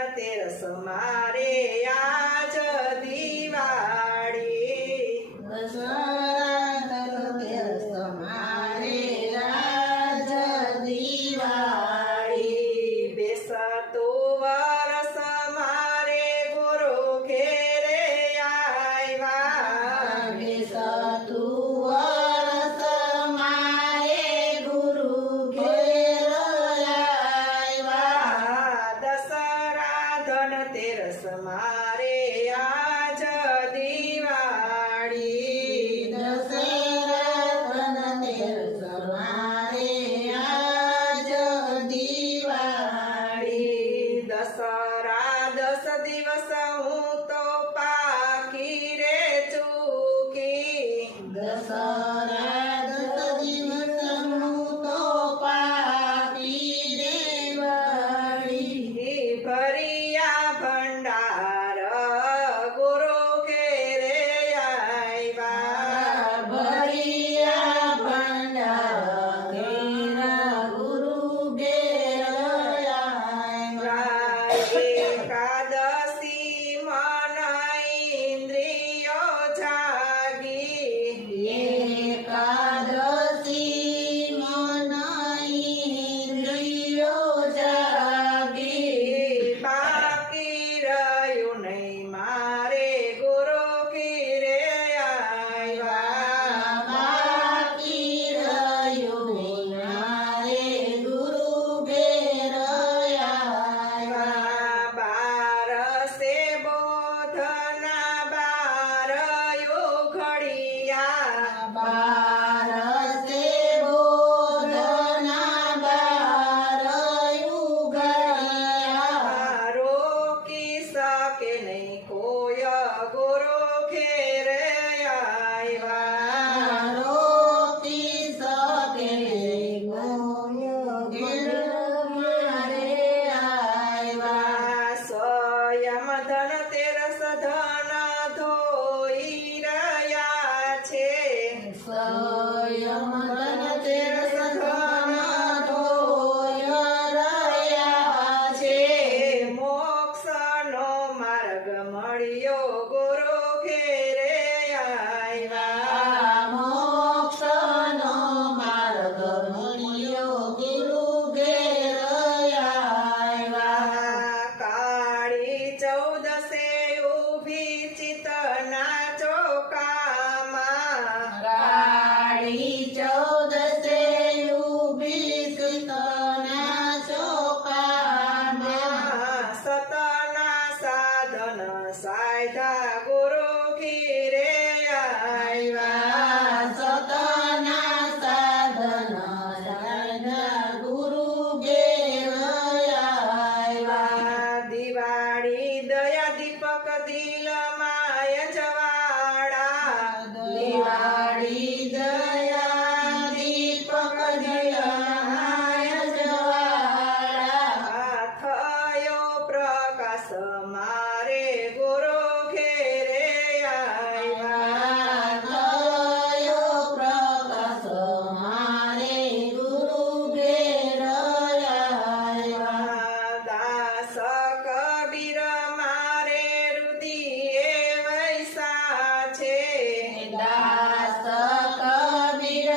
ધનતેરસ મારે આજ દિવાળી દશેરા ધનતેરસ મારે આજ દિવાળી બેસતો વરસ મારે ગુરુ ઘેરે આવ્યા બેસતું વરસ મારે ગુરુ ઘેર આવ્યા દશેરા ધનતેરસ મારે આજ દિવાળી દશેરા ધનતેરસ મારે આજ દિવાળી દશેરા 10 દિવસ હું તો પાકી રે ચૂકી દશેરા 10 દિવસ હું તો પાકી દેવાળી ભરિયા ભંડાર ગુરુ ઘેરે આવ્યા ભરિયા ભંડાર ઘેરા ગુરુ ઘેર આવ્યા એકાદશી મન ઇન્દ્રિયો જાગી એકાદશી મન ઇન્દ્રિયો જાગી બાકી રહ્યું નહીં મારે ગુરુ ઘેરે આવ્યા બાકી રહ્યું મારે ગુરુ ઘેર આવ્યા બારસે બોધના બારયો ઘડિયા બારસે બોધના બારયું ઘડિયા રોકી શકે નહીં કોઈ ગુરુ ઘેરે આવ્યા રોકી શકે ઘેર મારે આવ્યા સ્વયં ધનતેરસ ધન ધોઈ રહ્યા છે સ્વયં ધનતેરસ ધન ધોય રહ્યા છે મોક્ષનો માર્ગ મળ્યો ગુરુ ઘેરે આવ્યા મોક્ષનો માર્ગ મળ્યો ગુરુ ઘેર આવ્યા કાળી 14 ઊભી ચિતના ચોકામાં કાળી 14 ઊભી સીતના ચોકામાં સતના સાધન સાયધા ગુરુ ઘેરે આવ્યા સતના સાધન સાધના ગુરુ ઘેર આવ્યા દિવાળી દયા દીપક દિલમાય જવાડા દિવાળી દયા દીપક દિલમાય જવાળા થયો પ્રકાશ મારે ગુરુ ઘેરે આવ્યા થયો પ્રકાશ મારે ગુરુ ઘેર આવ્યા દાસ કબીર મારે રુદિએ વૈસા છે દાસ કબીર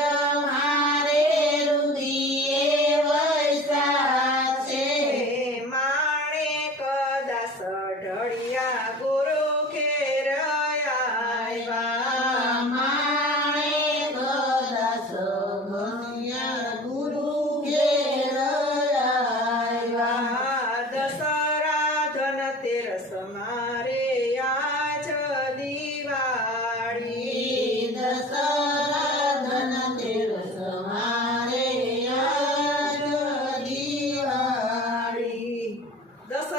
મારે રુદિએ વૈસા છે માણેક દાસ ઢળિયા ગુરુ ઘેર આવ્યા માણેક દાસ ગણ્યા ગુરુ ઘેર આવ્યા દશેરા ધનતેરસ મારે